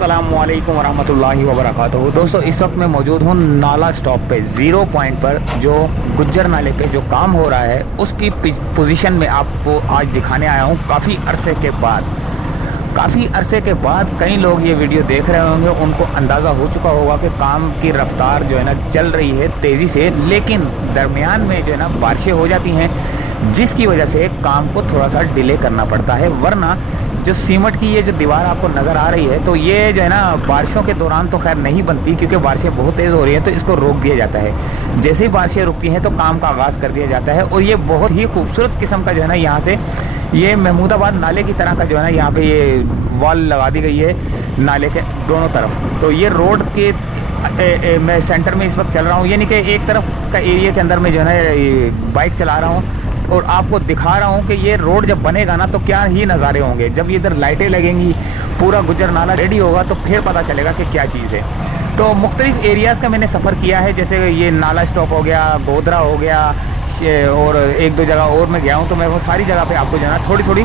अस्सलामुअलैकुम वरहमतुल्लाहि वबरकातुहू। दोस्तों, इस वक्त मैं मौजूद हूँ नाला स्टॉप पे, ज़ीरो पॉइंट पर, जो गुज्जर नाले पे जो काम हो रहा है उसकी पोजीशन में आपको आज दिखाने आया हूँ। काफ़ी अरसे के बाद कई लोग ये वीडियो देख रहे होंगे, उनको अंदाज़ा हो चुका होगा कि काम की रफ्तार जो है ना चल रही है तेज़ी से, लेकिन दरमियान में जो है ना बारिशें हो जाती हैं, जिसकी वजह से काम को थोड़ा सा डिले करना पड़ता है। वरना जो सीमेंट की ये जो दीवार आपको नज़र आ रही है, तो ये जो है ना बारिशों के दौरान तो खैर नहीं बनती, क्योंकि बारिशें बहुत तेज़ हो रही हैं, तो इसको रोक दिया जाता है। जैसे ही बारिशें रुकती हैं तो काम का आगाज़ कर दिया जाता है। और ये बहुत ही खूबसूरत किस्म का जो है ना, यहाँ से ये महमूदाबाद नाले की तरह का जो है ना, यहाँ पे ये वॉल लगा दी गई है नाले के दोनों तरफ। तो ये रोड के मैं सेंटर में इस वक्त चल रहा हूँ, यानी कि एक तरफ का एरिया के अंदर में जो है ना बाइक चला रहा हूँ और आपको दिखा रहा हूँ कि ये रोड जब बनेगा ना तो क्या ही नज़ारे होंगे। जब इधर लाइटें लगेंगी, पूरा गुज्जर नाला रेडी होगा, तो फिर पता चलेगा कि क्या चीज़ है। तो मुख्तलिफ एरियाज़ का मैंने सफ़र किया है, जैसे ये नाला स्टॉप हो गया, गोधरा हो गया, और एक दो जगह और मैं गया हूँ। तो मैं वो सारी जगह पे आपको जो है ना थोड़ी थोड़ी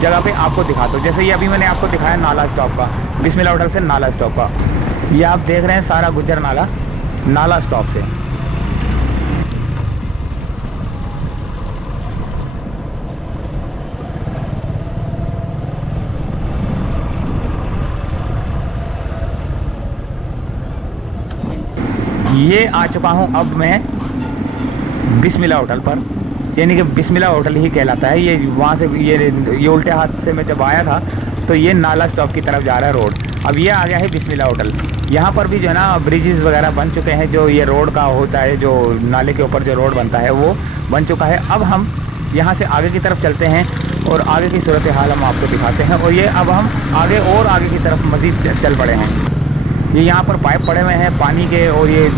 जगह पे आपको दिखाता हूँ। जैसे ये अभी मैंने आपको दिखाया नाला स्टॉप का, बिस्मिल्लाह होटल से नाला स्टॉप का, ये आप देख रहे हैं सारा गुज्जर नाला नाला स्टॉप से। ये आ चुका हूँ अब मैं बिस्मिल्लाह होटल पर, यानी कि बिस्मिल्लाह होटल ही कहलाता है ये। वहाँ से ये उल्टे हाथ से मैं जब आया था तो ये नाला स्टॉप की तरफ जा रहा है रोड। अब ये आ गया है बिस्मिल्लाह होटल। यहाँ पर भी जो है ना ब्रिजेस वगैरह बन चुके हैं, जो ये रोड का होता है, जो नाले के ऊपर जो रोड बनता है वो बन चुका है। अब हम यहाँ से आगे की तरफ चलते हैं और आगे की सूरत हाल हम आपको दिखाते हैं। और ये अब हम आगे की तरफ मज़ीद चल पड़े हैं। ये यहाँ पर पाइप पड़े हुए हैं पानी के, और ये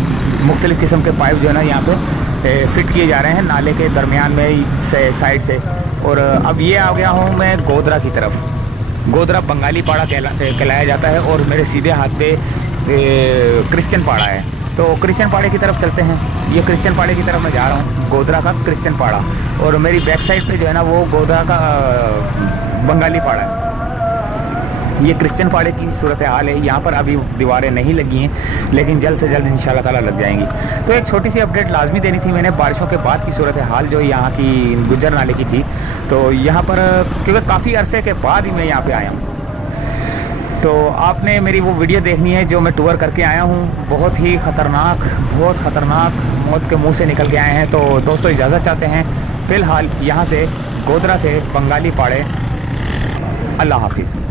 मुख्तलिफ़ किस्म के पाइप जो है ना यहाँ पे फिट किए जा रहे हैं नाले के दरमियान में से साइड से। और अब ये आ गया हूँ मैं गोधरा की तरफ। गोधरा बंगाली पाड़ा कहलाया जाता है, और मेरे सीधे हाथ पे क्रिश्चियन पाड़ा है। तो क्रिश्चियन पाड़े की तरफ चलते हैं। ये क्रिश्चियन पाड़े की तरफ मैं जा रहा हूँ, गोधरा का क्रिश्चियन पाड़ा, और मेरी बैक साइड पे जो है ना वो गोधरा का बंगाली पाड़ा है। ये क्रिश्चियन पाड़े की सूरत हाल है। यहाँ पर अभी दीवारें नहीं लगी हैं, लेकिन जल्द से जल्द इंशाल्लाह ताला लग जाएंगी। तो एक छोटी सी अपडेट लाजमी देनी थी मैंने, बारिशों के बाद की सूरत हाल जो यहाँ की गुज्जर नाले की थी। तो यहाँ पर क्योंकि काफ़ी अरसे के बाद ही मैं यहाँ पे आया हूँ, तो आपने मेरी वो वीडियो देखनी है जो मैं टूर करके आया हूँ। बहुत ख़तरनाक मौत के मुँह से निकल के आए हैं। तो दोस्तों इजाज़त चाहते हैं फ़िलहाल यहाँ से, गोधरा से बंगाली पाड़े। अल्लाह हाफिज़।